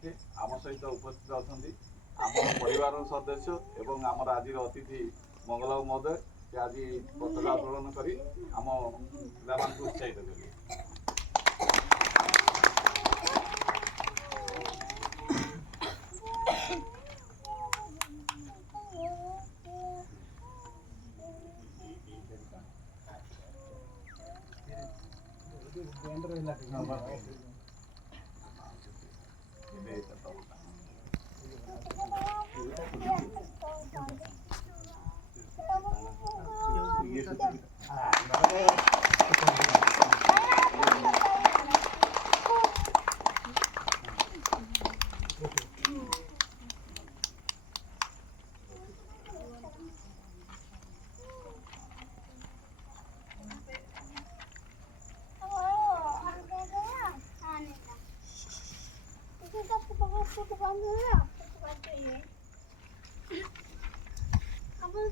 उपलक्षे आम सहित उपस्थित अच्छा आम परिवार सदस्य एवं आमर आज अतिथि मंगलबाबू महोदय से आज पताका उत्तोलन कर आम पिला उत्साहित करेंगे।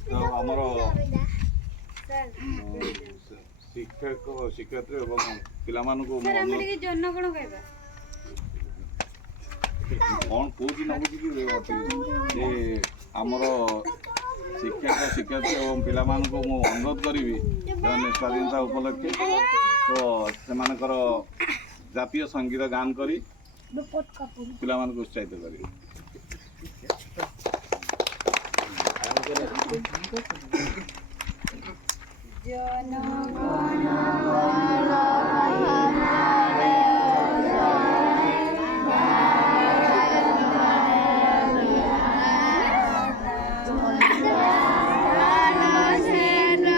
तो आमर शिक्षक शिक्षयित्री एवं पिला कौन कौन कि आमर शिक्षक शिक्षयित्री एवं पिला को अनुरोध करी स्वाधीनता उपलक्षे तो सेमानकर जातीय संगीत गान करी पिला उत्साहित करी। जनगण